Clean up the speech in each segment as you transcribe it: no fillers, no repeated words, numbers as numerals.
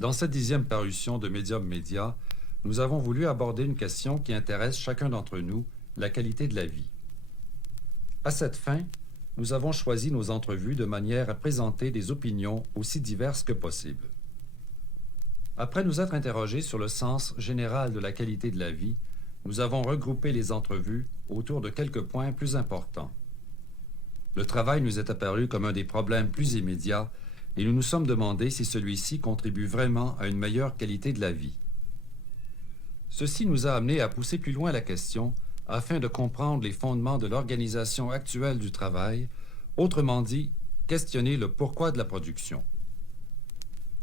Dans cette 10e parution de Medium Média, nous avons voulu aborder une question qui intéresse chacun d'entre nous, la qualité de la vie. À cette fin, nous avons choisi nos entrevues de manière à présenter des opinions aussi diverses que possible. Après nous être interrogés sur le sens général de la qualité de la vie, nous avons regroupé les entrevues autour de quelques points plus importants. Le travail nous est apparu comme un des problèmes plus immédiats et nous nous sommes demandé si celui-ci contribue vraiment à une meilleure qualité de la vie. Ceci nous a amené à pousser plus loin la question afin de comprendre les fondements de l'organisation actuelle du travail, autrement dit, questionner le pourquoi de la production.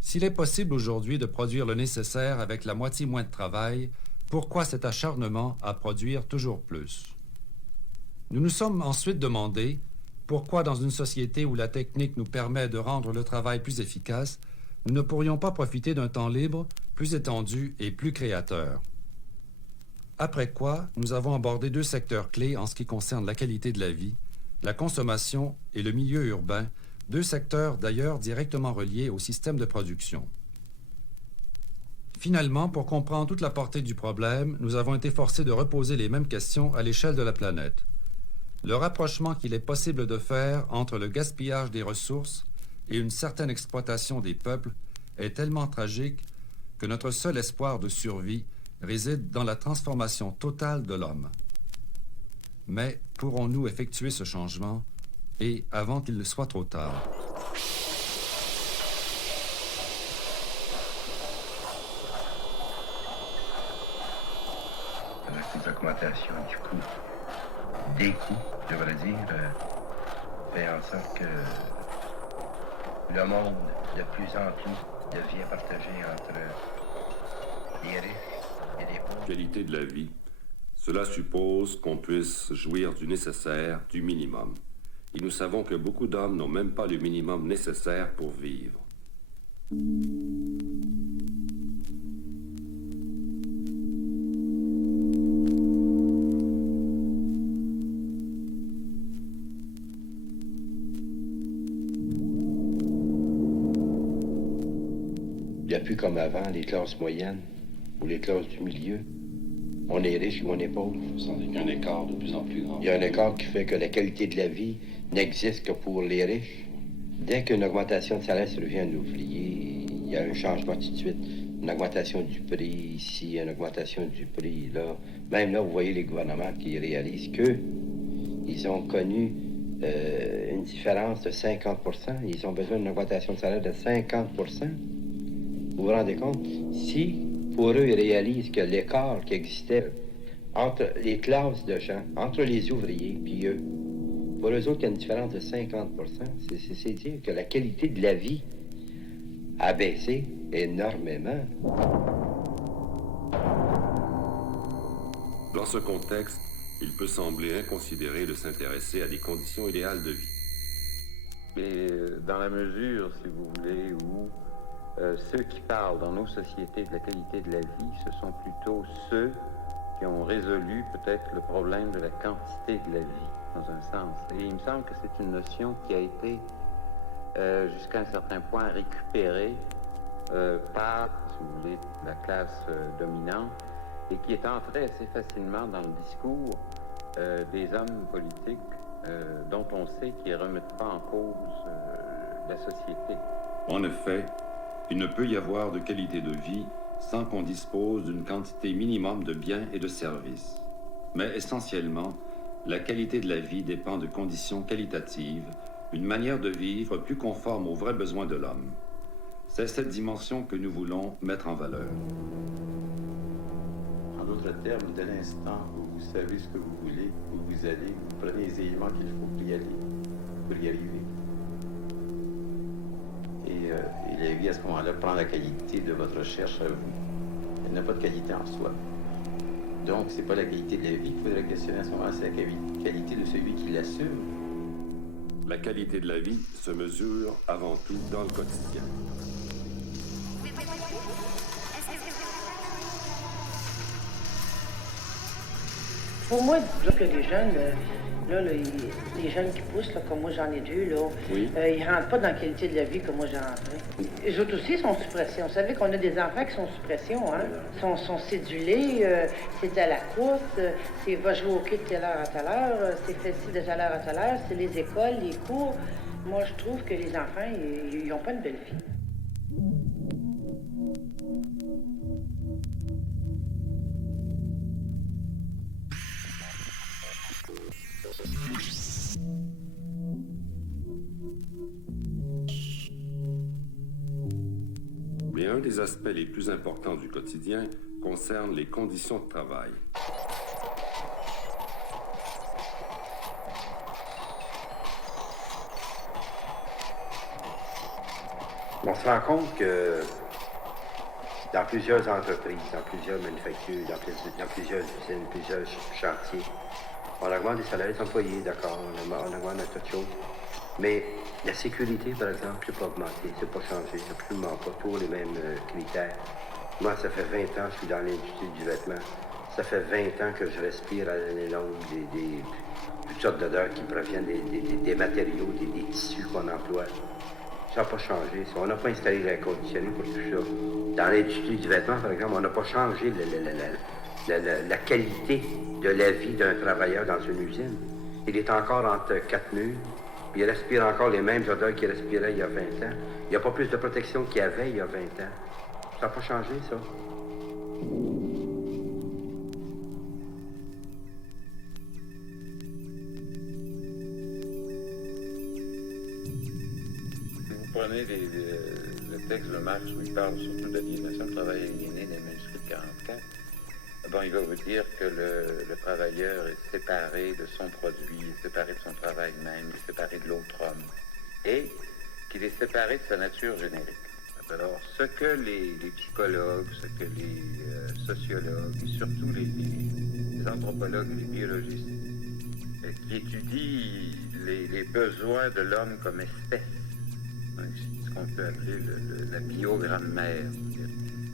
S'il est possible aujourd'hui de produire le nécessaire avec la moitié moins de travail, pourquoi cet acharnement à produire toujours plus? Nous nous sommes ensuite demandé pourquoi dans une société où la technique nous permet de rendre le travail plus efficace, nous ne pourrions pas profiter d'un temps libre plus étendu et plus créateur. Après quoi, nous avons abordé deux secteurs clés en ce qui concerne la qualité de la vie, la consommation et le milieu urbain, deux secteurs d'ailleurs directement reliés au système de production. Finalement, pour comprendre toute la portée du problème, nous avons été forcés de reposer les mêmes questions à l'échelle de la planète. Le rapprochement qu'il est possible de faire entre le gaspillage des ressources et une certaine exploitation des peuples est tellement tragique que notre seul espoir de survie réside dans la transformation totale de l'homme. Mais pourrons-nous effectuer ce changement et avant qu'il ne soit trop tard? Avec ces augmentations du coût, des coûts, je devrais dire, fait en sorte que le monde, de plus en plus, devient partagé entre les riches et les pauvres. Qualité de la vie, cela suppose qu'on puisse jouir du nécessaire, du minimum. Et nous savons que beaucoup d'hommes n'ont même pas le minimum nécessaire pour vivre. Il n'y a plus comme avant les classes moyennes ou les classes du milieu. On est riche ou on est pauvre. Sans doute qu'il y a un écart de plus en plus grand. Il y a un écart qui fait que la qualité de la vie n'existe que pour les riches. Dès qu'une augmentation de salaire survient à un ouvrier, il y a un changement tout de suite. Une augmentation du prix ici, une augmentation du prix là. Même là, vous voyez les gouvernements qui réalisent qu'ils ont connu une différence de 50 %. Ils ont besoin d'une augmentation de salaire de 50 %. Vous vous rendez compte? Si, pour eux, ils réalisent que l'écart qui existait entre les classes de gens, entre les ouvriers puis eux, pour eux autres, il y a une différence de 50 %. C'est dire que la qualité de la vie a baissé énormément. Dans ce contexte, il peut sembler inconsidéré de s'intéresser à des conditions idéales de vie. Mais dans la mesure, si vous voulez, où ceux qui parlent dans nos sociétés de la qualité de la vie, ce sont plutôt ceux qui ont résolu peut-être le problème de la quantité de la vie, dans un sens. Et il me semble que c'est une notion qui a été, jusqu'à un certain point, récupérée par, si vous voulez, la classe dominante, et qui est entrée assez facilement dans le discours des hommes politiques dont on sait qu'ils ne remettent pas en cause la société. En effet, il ne peut y avoir de qualité de vie sans qu'on dispose d'une quantité minimum de biens et de services. Mais essentiellement, la qualité de la vie dépend de conditions qualitatives, une manière de vivre plus conforme aux vrais besoins de l'homme. C'est cette dimension que nous voulons mettre en valeur. En d'autres termes, dès l'instant où vous savez ce que vous voulez, où vous allez, vous prenez les éléments qu'il faut pour y aller, pour y arriver. Et la vie, à ce moment-là, prend la qualité de votre recherche à vous. Elle n'a pas de qualité en soi. Donc, c'est pas la qualité de la vie qu'il faudrait questionner à ce moment-là, c'est la qualité de celui qui l'assure. La qualité de la vie se mesure avant tout dans le quotidien. Pour moi, disons que les jeunes, les jeunes qui poussent, là, comme moi j'en ai deux, là, Oui. Ils rentrent pas dans la qualité de la vie comme moi j'ai rentré. Les autres aussi sont sous pression. Vous savez qu'on a des enfants qui sont sous pression, hein? Sont cédulés, c'est à la course, c'est va jouer au quai de telle heure à telle heure, c'est fait ci de telle heure à telle heure, c'est les écoles, les cours. Moi, je trouve que les enfants, ils n'ont pas une belle vie. Mais un des aspects les plus importants du quotidien concerne les conditions de travail. On se rend compte que dans plusieurs entreprises, dans plusieurs manufactures, dans plusieurs usines, plusieurs chantiers, on augmente les salaires des employés, d'accord, on augmente un tas de choses. Mais la sécurité, par exemple, c'est pas augmenté, c'est pas changé, absolument pas, toujours les mêmes critères. Moi, ça fait 20 ans que je suis dans l'industrie du vêtement. Ça fait 20 ans que je respire à l'année longue toutes sortes d'odeurs qui proviennent des matériaux, des tissus qu'on emploie. Ça n'a pas changé. On n'a pas installé l'air conditionné pour tout ça. Dans l'industrie du vêtement, par exemple, on n'a pas changé la qualité de la vie d'un travailleur dans une usine. Il est encore entre quatre murs, puis il respire encore les mêmes odeurs qu'il respirait il y a 20 ans. Il n'y a pas plus de protection qu'il y avait il y a 20 ans. Ça n'a pas changé, ça. Vous prenez le texte de Marx où il parle surtout d'aliénation, de travail aliéné des manuscrits de 44. Bon, il va vous dire que le travailleur est séparé de son produit, séparé de son travail même, est séparé de l'autre homme, et qu'il est séparé de sa nature générique. Alors, ce que les psychologues, ce que les sociologues, et surtout les anthropologues et les biologistes, qui étudient les besoins de l'homme comme espèce, hein, ce qu'on peut appeler la biogrammaire.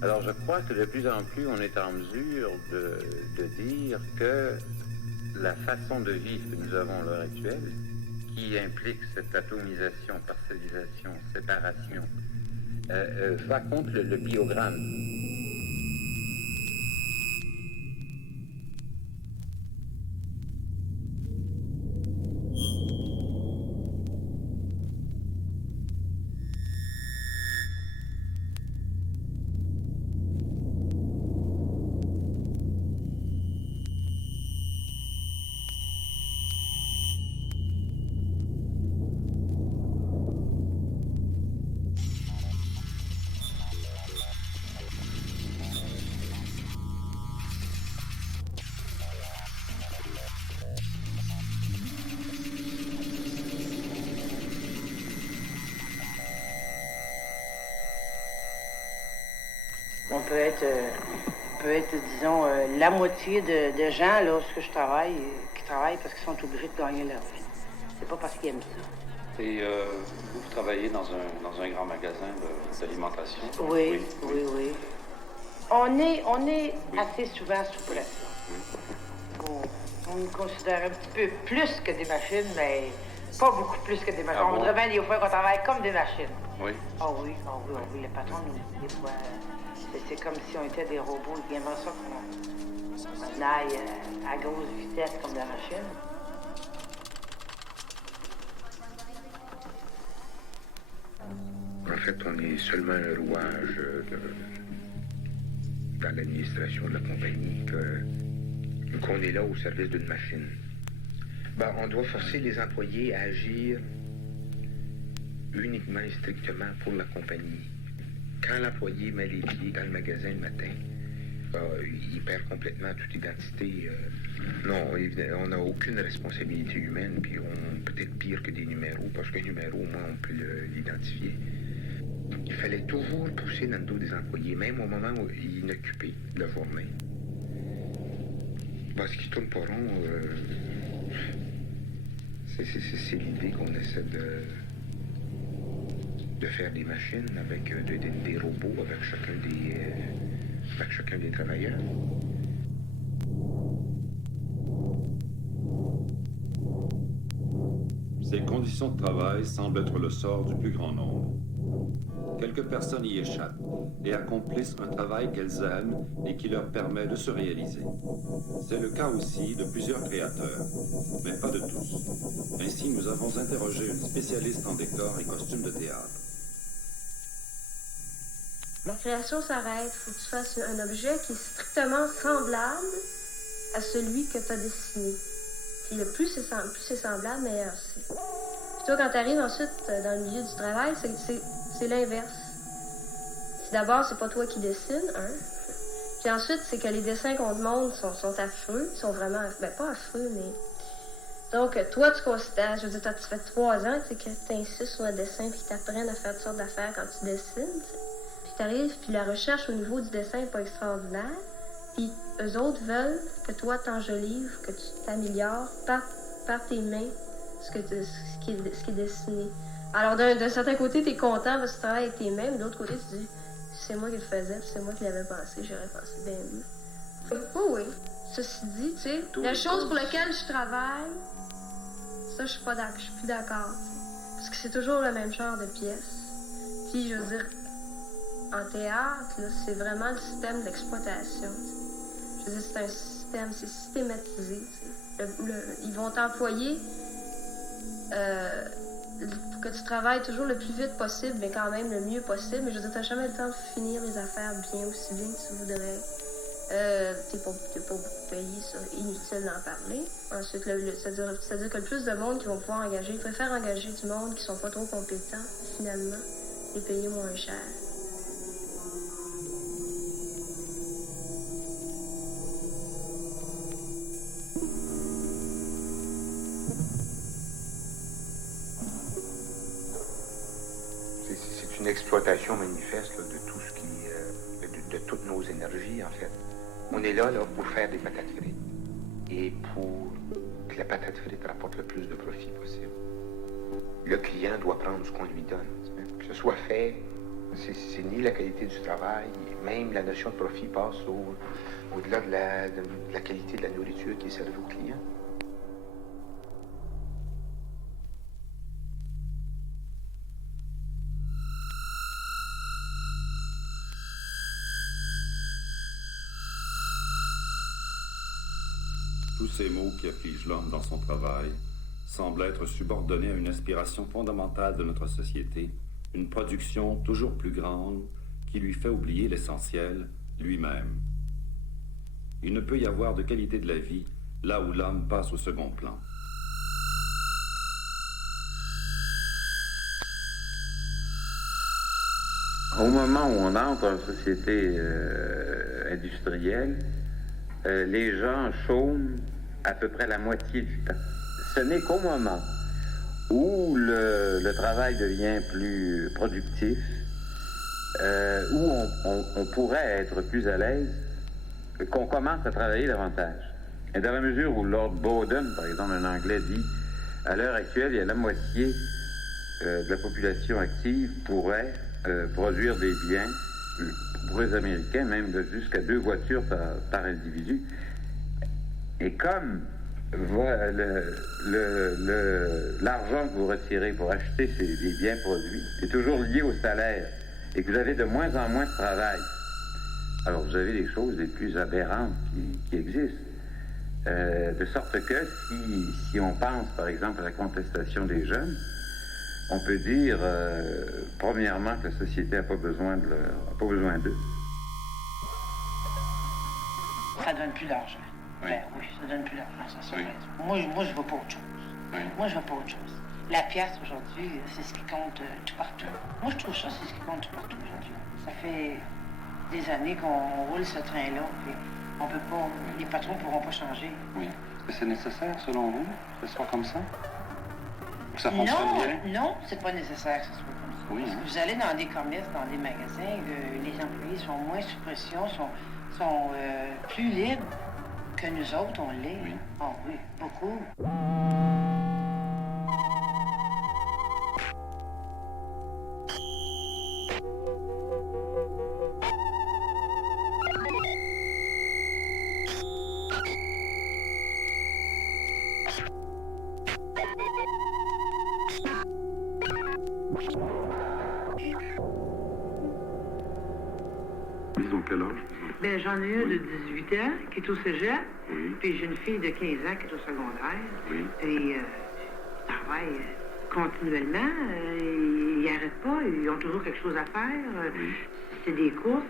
Alors, je crois que de plus en plus, on est en mesure de dire que la façon de vivre que nous avons à l'heure actuelle, qui implique cette atomisation, parcellisation, séparation, va contre le biogramme. On peut être disons, la moitié de gens, là, où je travaille, qui travaillent parce qu'ils sont obligés de gagner leur vie. C'est pas parce qu'ils aiment ça. Et vous travaillez dans un grand magasin d'alimentation? Oui. On est assez souvent sous pression. On nous considère un petit peu plus que des machines, mais pas beaucoup plus que des machines. Ah On bon? voudrait bien des fois qu'on travaille comme des machines. Oui. Ah oui. Les patrons nous disent des fois, c'est comme si on était des robots. Ils aimeraient ça qu'on aille à grosse vitesse comme la machine. En fait, on est seulement un rouage dans l'administration de la compagnie, qu'on est là au service d'une machine. Ben, on doit forcer les employés à agir uniquement et strictement pour la compagnie. Quand l'employé met les pieds dans le magasin le matin, il perd complètement toute identité. Non, on n'a aucune responsabilité humaine, puis on peut-être pire que des numéros, parce qu'un numéro, au moins, on peut l'identifier. Il fallait toujours pousser dans le dos des employés, même au moment où ils sont occupés de la journée. Parce qu'ils ne tournent pas rond, c'est l'idée qu'on essaie de faire des machines avec des robots, avec chacun des travailleurs. Les conditions de travail semblent être le sort du plus grand nombre. Quelques personnes y échappent et accomplissent un travail qu'elles aiment et qui leur permet de se réaliser. C'est le cas aussi de plusieurs créateurs, mais pas de tous. Ainsi, nous avons interrogé une spécialiste en décors et costumes de théâtre. Ma création s'arrête. Il faut que tu fasses un objet qui est strictement semblable à celui que tu as dessiné. Puis le plus c'est semblable, meilleur c'est. Puis toi, quand tu arrives ensuite dans le milieu du travail, c'est l'inverse. D'abord, c'est pas toi qui dessines, hein. Puis ensuite, c'est que les dessins qu'on demande sont affreux. Ils sont vraiment, pas affreux, mais... Donc, toi, tu considères, je veux dire, tu fais 3 ans, tu sais, que tu insistes sur le dessin puis t'apprennent à faire toutes sortes d'affaires quand tu dessines, t'sais. Puis t'arrives, puis la recherche au niveau du dessin n'est pas extraordinaire. Puis eux autres veulent que toi t'enjolives, que tu t'améliores par tes mains ce qui est dessiné. Alors, d'un certain côté, t'es content parce que tu travailles avec tes mains, mais de l'autre côté, tu dis... C'est moi qui le faisais, puis c'est moi qui l'avais pensé, j'aurais pensé bien mieux. Oui. Ceci dit, tu sais, la chose pour laquelle je travaille, ça, je suis plus d'accord. Parce que c'est toujours le même genre de pièce. Puis, je veux dire, en théâtre, là, c'est vraiment le système de l'exploitation. Je veux dire, c'est un système, c'est systématisé. Ils vont t'employer pour que tu travailles toujours le plus vite possible, mais quand même le mieux possible. Mais je veux dire, t'as jamais le temps de finir les affaires bien aussi bien que tu voudrais. T'es pas payé, ça, inutile d'en parler. Ensuite, c'est-à-dire que le plus de monde qui vont pouvoir engager, ils préfèrent engager du monde qui sont pas trop compétents, finalement, et payer moins cher. C'est une exploitation manifeste là, de tout ce qui... de toutes nos énergies, en fait. On est là pour faire des patates frites et pour que la patate frite rapporte le plus de profit possible. Le client doit prendre ce qu'on lui donne. Que ce soit fait, c'est ni la qualité du travail, même la notion de profit passe au-delà de la qualité de la nourriture qui est servie au client. Tous ces maux qui affligent l'homme dans son travail semblent être subordonnés à une aspiration fondamentale de notre société, une production toujours plus grande qui lui fait oublier l'essentiel, lui-même. Il ne peut y avoir de qualité de la vie là où l'homme passe au second plan. Au moment où on entre dans une société industrielle, les gens chôment à peu près la moitié du temps. Ce n'est qu'au moment où le travail devient plus productif, où on pourrait être plus à l'aise, qu'on commence à travailler davantage. Et dans la mesure où Lord Bowden, par exemple, un Anglais, dit « à l'heure actuelle, il y a la moitié de la population active pourrait produire des biens, pour les Américains, même jusqu'à 2 voitures par individu. » Et comme l'argent que vous retirez pour acheter des biens produits est toujours lié au salaire et que vous avez de moins en moins de travail, alors vous avez les choses les plus aberrantes qui existent. De sorte que si on pense, par exemple, à la contestation des jeunes, on peut dire, premièrement, que la société n'a pas besoin d'eux. Ça donne plus d'argent. Oui. Ben oui, ça donne plus d'argent, ça c'est Oui. vrai. Moi, je veux pas autre chose. Oui. Moi, je veux pas autre chose. La pièce, aujourd'hui, c'est ce qui compte tout partout. Moi, je trouve ça, c'est ce qui compte tout partout aujourd'hui. Ça fait des années qu'on roule ce train-là, puis on peut pas, les patrons pourront pas changer. Oui. Est-ce que c'est nécessaire, selon vous, que ce soit comme ça? Que ça fonctionne bien? Non, c'est pas nécessaire que ce soit comme ça. Oui, Parce hein. que vous allez dans des commerces, dans des magasins, les employés sont moins sous pression, sont plus libres que nous autres, on l'est. Oui. Ah oui, beaucoup. Ils ont quel âge? Ben, j'en ai un de 18 ans qui est au cégep, Oui. puis j'ai une fille de 15 ans qui est au secondaire. Oui. Et ils travaillent continuellement, ils n'arrêtent pas, ils ont toujours quelque chose à faire. Oui. C'est des courses,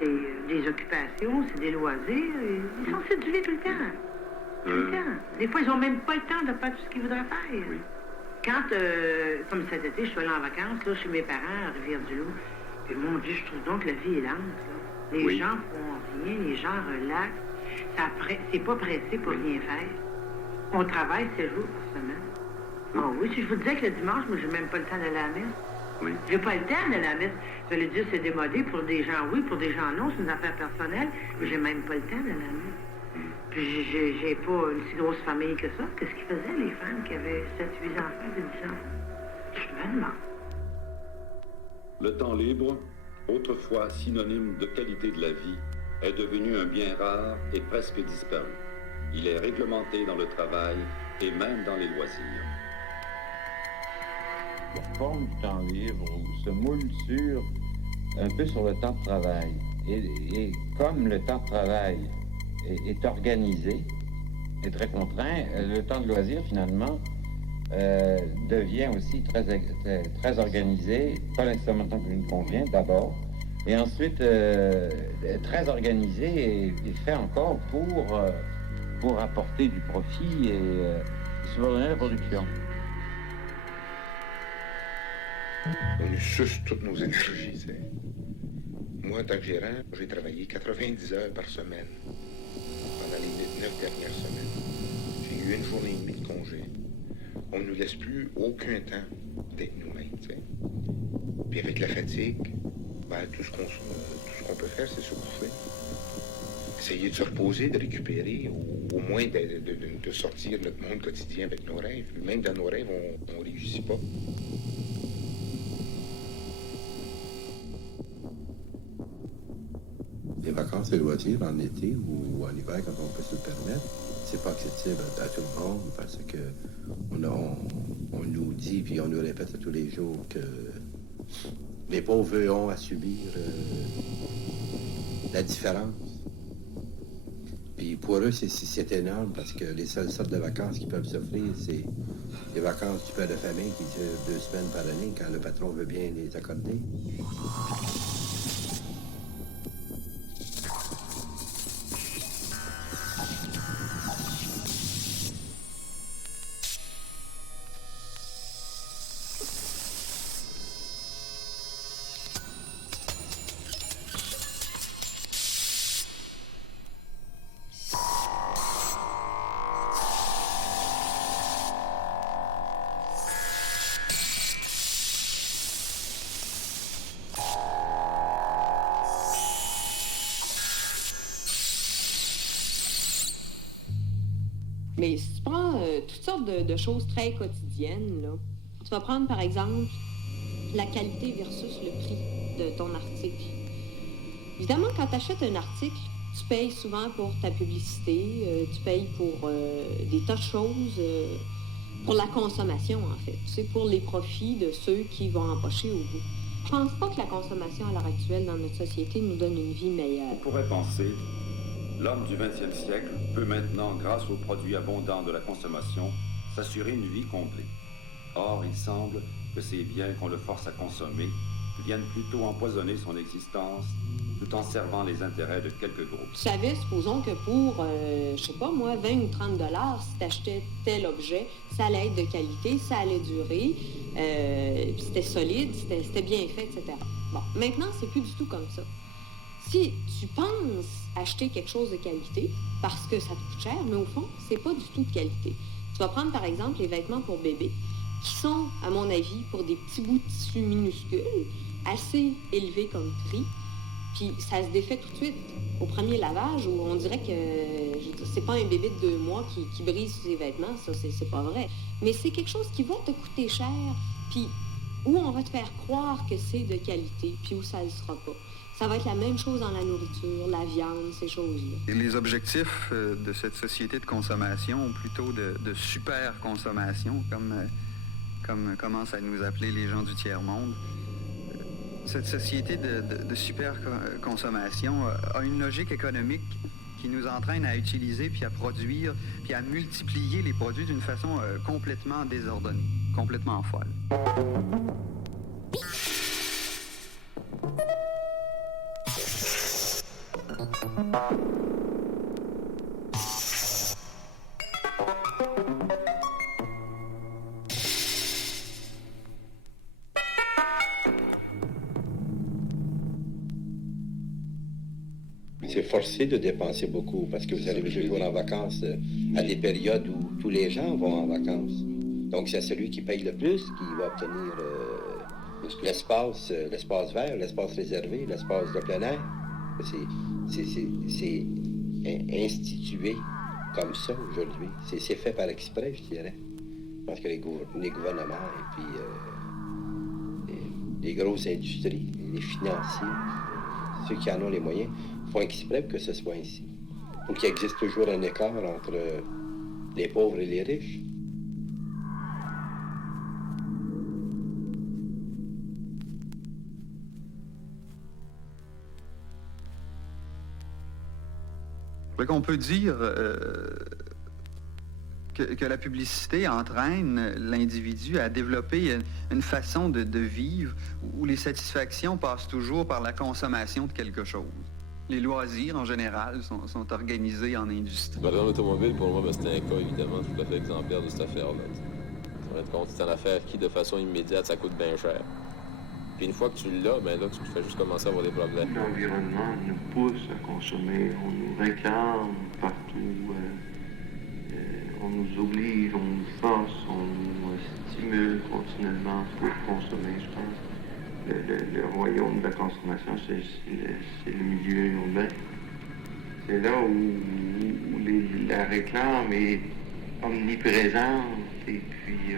c'est des occupations, c'est des loisirs. Ils sont séduits tout le temps. Tout le temps. Des fois, ils n'ont même pas le temps de faire tout ce qu'ils voudraient faire. Oui. Quand, comme cet été, je suis allée en vacances là, chez mes parents à Rivière-du-Loup, et mon Dieu, je trouve donc que la vie est lente. Là. Les Oui. gens font rien, les gens relaxent. C'est pas pressé pour rien faire. On travaille 7 jours par semaine. Ah oui, si je vous disais que le dimanche, moi, j'ai même pas le temps d'aller à la messe. Oui. J'ai pas le temps d'aller à la messe. Je vais le dire, c'est démodé pour des gens, oui, pour des gens, non, c'est une affaire personnelle. Mais j'ai même pas le temps d'aller à la messe. Puis j'ai pas une si grosse famille que ça. Qu'est-ce qu'ils faisaient, les femmes qui avaient 7, 8 enfants, 10 enfants? Je me demande. Le temps libre, autrefois synonyme de qualité de la vie, est devenu un bien rare et presque disparu. Il est réglementé dans le travail et même dans les loisirs. La forme du temps libre se moule un peu sur le temps de travail. Et comme le temps de travail est organisé, est très contraint, le temps de loisir, finalement, devient aussi très organisé, pas nécessairement tant que nous convient, d'abord, et ensuite très organisé et fait encore pour apporter du profit et subordonner la production. On nous suce toutes nos énergies, tu sais. Moi, en tant que gérant, j'ai travaillé 90 heures par semaine pendant les 9 dernières semaines. J'ai eu 1 journée et demie de congé. On ne nous laisse plus aucun temps d'être nous-mêmes, tu sais. Puis avec la fatigue, ben, tout ce qu'on peut faire, c'est se coucher. Essayer de se reposer, de récupérer, ou au moins de sortir de notre monde quotidien avec nos rêves. Même dans nos rêves, on ne réussit pas. Les vacances et loisirs en été ou en hiver, quand on peut se le permettre, c'est pas accessible à tout le monde parce que on nous dit puis on nous répète à tous les jours que les pauvres ont à subir la différence. Puis pour eux, c'est énorme parce que les seules sortes de vacances qu'ils peuvent s'offrir, c'est les vacances du père de famille qui durent 2 semaines par année quand le patron veut bien les accorder. Mais si tu prends toutes sortes de choses très quotidiennes, là, tu vas prendre par exemple la qualité versus le prix de ton article. Évidemment, quand tu achètes un article, tu payes souvent pour ta publicité, tu payes pour des tas de choses, pour la consommation en fait. C'est pour les profits de ceux qui vont empocher au bout. Je pense pas que la consommation à l'heure actuelle dans notre société nous donne une vie meilleure. On pourrait penser, l'homme du 20e siècle peut maintenant, grâce aux produits abondants de la consommation, s'assurer une vie complète. Or, il semble que ces biens qu'on le force à consommer viennent plutôt empoisonner son existence tout en servant les intérêts de quelques groupes. Tu savais, supposons que pour, je sais pas moi, 20 ou 30 $, si tu achetais tel objet, ça allait être de qualité, ça allait durer, puis c'était solide, c'était bien fait, etc. Bon, maintenant, c'est plus du tout comme ça. Si tu penses acheter quelque chose de qualité, parce que ça te coûte cher, mais au fond, c'est pas du tout de qualité. Tu vas prendre, par exemple, les vêtements pour bébé, qui sont, à mon avis, pour des petits bouts de tissu minuscules, assez élevés comme prix, puis ça se défait tout de suite au premier lavage, où on dirait que c'est pas un bébé de 2 mois qui brise ses vêtements, ça, c'est pas vrai. Mais c'est quelque chose qui va te coûter cher, puis où on va te faire croire que c'est de qualité, puis où ça ne sera pas. Ça va être la même chose dans la nourriture, la viande, ces choses-là. Les objectifs de cette société de consommation, ou plutôt de super-consommation, comme commencent à nous appeler les gens du tiers-monde, Cette société de super-consommation a une logique économique qui nous entraîne à utiliser, puis à produire, puis à multiplier les produits d'une façon complètement désordonnée, complètement folle. C'est forcé de dépenser beaucoup parce que vous arrivez toujours en vacances à des périodes où tous les gens vont en vacances. Donc, c'est celui qui paye le plus qui va obtenir l'espace vert, l'espace réservé, l'espace de plein air. C'est institué comme ça aujourd'hui. C'est fait par exprès, je dirais. Je pense que les gouvernements et puis les grosses industries, les financiers, ceux qui en ont les moyens, font exprès pour que ce soit ainsi. Donc, il existe toujours un écart entre les pauvres et les riches. Donc, on peut dire que la publicité entraîne l'individu à développer une façon de vivre où les satisfactions passent toujours par la consommation de quelque chose. Les loisirs, en général, sont organisés en industrie. Dans l'automobile, pour moi, c'était un cas, évidemment, tout à fait exemplaire de cette affaire-là. Tu te rends compte, c'est une affaire qui, de façon immédiate, ça coûte bien cher. Puis une fois que tu l'as, ben là, tu fais juste commencer à avoir des problèmes. L'environnement nous pousse à consommer, on nous réclame partout, on nous oblige, on nous force, on nous stimule continuellement pour consommer, je pense. Le royaume de la consommation, c'est le milieu urbain. C'est là où la réclame est omniprésente et puis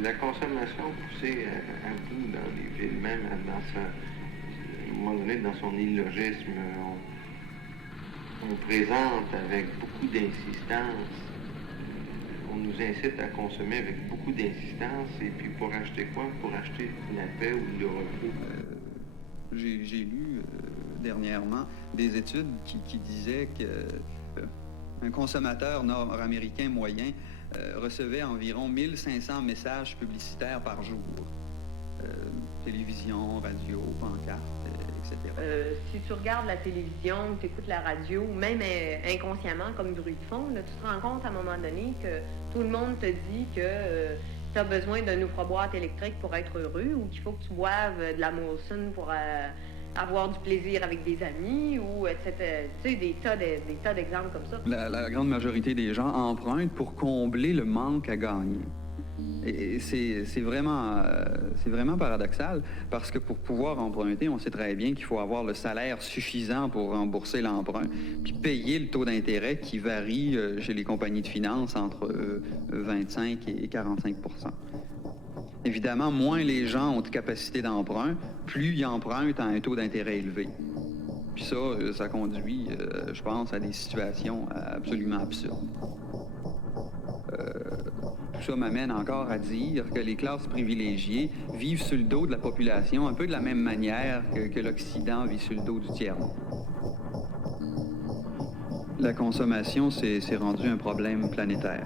la consommation poussée à bout dans les villes, même à un moment donné, dans son illogisme, on présente avec beaucoup d'insistance. On nous incite à consommer avec beaucoup d'insistance, et puis pour acheter quoi? Pour acheter la paix ou le repos. J'ai lu dernièrement des études qui disaient qu'un consommateur nord-américain moyen recevait environ 1500 messages publicitaires par jour. Télévision, radio, pancarte, etc. Si tu regardes la télévision, tu écoutes la radio, même inconsciemment comme bruit de fond, là, tu te rends compte à un moment donné que tout le monde te dit que tu as besoin d'un micro-boîte électrique pour être heureux ou qu'il faut que tu boives de la Molson pour avoir du plaisir avec des amis ou etc. Tu sais, des tas d'exemples comme ça. La grande majorité des gens empruntent pour combler le manque à gagner. Et c'est vraiment paradoxal parce que pour pouvoir emprunter, on sait très bien qu'il faut avoir le salaire suffisant pour rembourser l'emprunt, puis payer le taux d'intérêt qui varie chez les compagnies de finances entre 25 et 45 %. Évidemment, moins les gens ont de capacité d'emprunt, plus ils empruntent à un taux d'intérêt élevé. Puis ça conduit, je pense, à des situations absolument absurdes. Tout ça m'amène encore à dire que les classes privilégiées vivent sur le dos de la population un peu de la même manière que l'Occident vit sur le dos du tiers-monde. La consommation s'est rendue un problème planétaire.